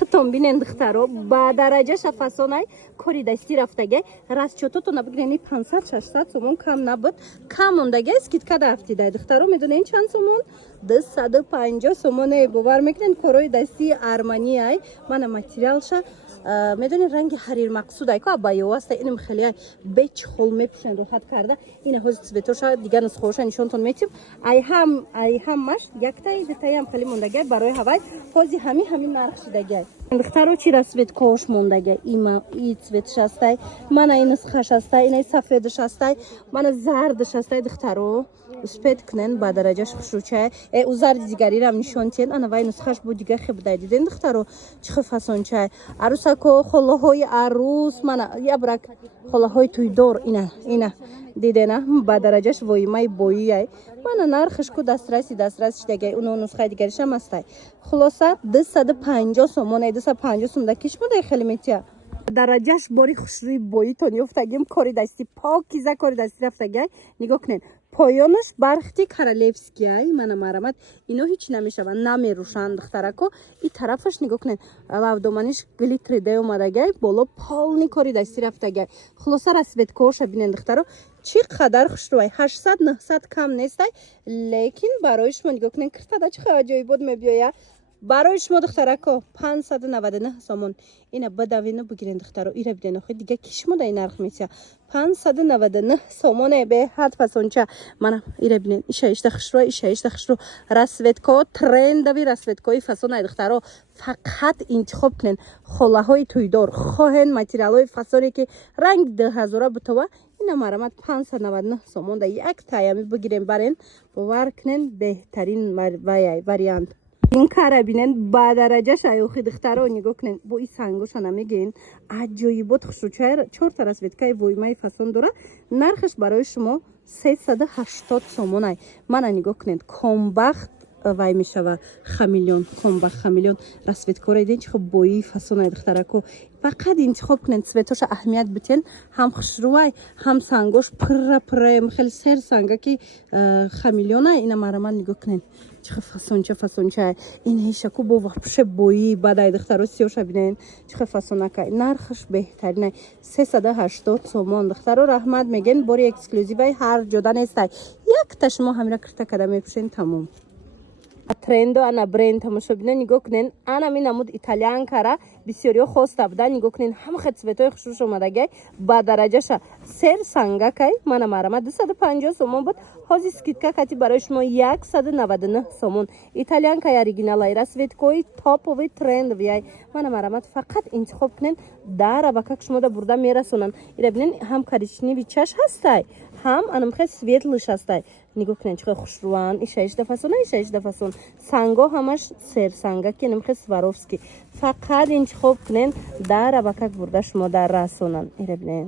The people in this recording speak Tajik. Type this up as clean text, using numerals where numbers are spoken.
мехтон бинен духтаро ба дараҷаша фасонай кори дастӣ рафтагай расчототона бигирени 500-600 сомон кам набуд кам мондагай скидка дафтидай духтаро медонен чанд сомон 250 сомоне бовар мекунен корои дастии арманиай мана материалша медонен ранги ҳарир мақсудай ко абаё аста инам хеле бечхол мепушен роҳат карда ина ҳози цветоша дигар нусхоша нишонтон метим ай ҳамаш яктаи детаям хеле мондагай барои ҳавай ҳози ҳамин нарх шидагай духтаро чи расветкош мондагай и цветш астай мана и нусхаш астай ина сафедаш астай мана зардаш астай духтаро успед кунен ба дараҷаш хушрӯчай у зарди дигарирам нишонтен ана вай нусхаш бу дига хебудай диден духтаро чихо фасончай арусако холоҳои арус мана ябрак холоҳои туйдор ина дидена ба дараҷаш воимаи боияй мана нархаш ку дастраси шидагай уно нусхаи дигаришам астай хулоса 250 сомон 250 сом да киш модай хеле метия дараҷаш бори хушрӯи боитон ёфтагим кори дастӣ покиза кори дастӣ рафтагай нигоҳ кунен поёнаш бархти королевскияй мана марамат ино ҳеч намешаванд намерушанд духтарако и тарафаш нигоҳ кунен лавдоманиш глитридай омадагай боло полни кори дастӣ рафтагай хулоса расветкооша бинен духтаро чӣ қадар хушрӯай 800-900 кам нестай лекин барои шумо нигоҳ кунен киртада чӣ аҷоибот мебиёя барои шумо духтарако 599 сомон ина бадавину бигирен духтаро ира биден охи дига кишмода ин нарх метия 599 сомоне бе ҳад фасонча мана ира биден иша хушрӯ расветко трендови расветкои фасонай духтаро фақат интихоб кунен холаҳои туйдор хоҳен материалҳои фасоне ки ранг 2000 бутова ина марамат 599 сомон да як таями бигирен барен бовар кунен беҳтарин вариант ин кара бинен ба дараҷаш аёхи духтаро нигоҳ кунен бо и сангоша намегӯен аҷоибот хушрӯчай 4 расветкаи воимаи фасон дора нархаш барои шумо 380 сомонай мана нигоҳ кунен комбахт вай мешава хамелеон расветкора иден чихо бои фасонай духтарако фақат интихоб кунен цветоша аҳамият битен ҳам хушрӯай ҳам сангош пырра хеле сер сангаки хамелеонай ина мараман нигоҳ кунен чихо фасонча ин ҳешаку бо вапше бои бадай духтаро сиёша бинен чихо фасонакай нархаш беҳтаринай 380 сомон духтаро раҳмат меген бори эксклюзивай ҳар ҷода нестай якта шумо ҳамира кирта када мепушен тамом трендо ана бренд тамошо бинен нигоҳ кунен ана ми намуд итальянкара бисёриҳо хоста буда нигоҳ кунен ҳамаха цветои хушрӯш омадагай ба дараҷаша сер сангакай мана марама 250 сомон буд ҳози скидка кати барои шумо 199 сомон итальянкаи оригиналай расветкои топови трендовияй мана марамат фақат интихоб кунен дара ба как шумода бурда мерасонанд ира бинен ҳам коричневи чаш ҳастай ҳам анамхе светлыш ҳастай нигоҳ кунен чихо хушрӯан иша фасон санго ҳамаш сер сангаки анамхе сваровски фақат интихоб кунен дара ба как бурда шумода расонанд ира бинен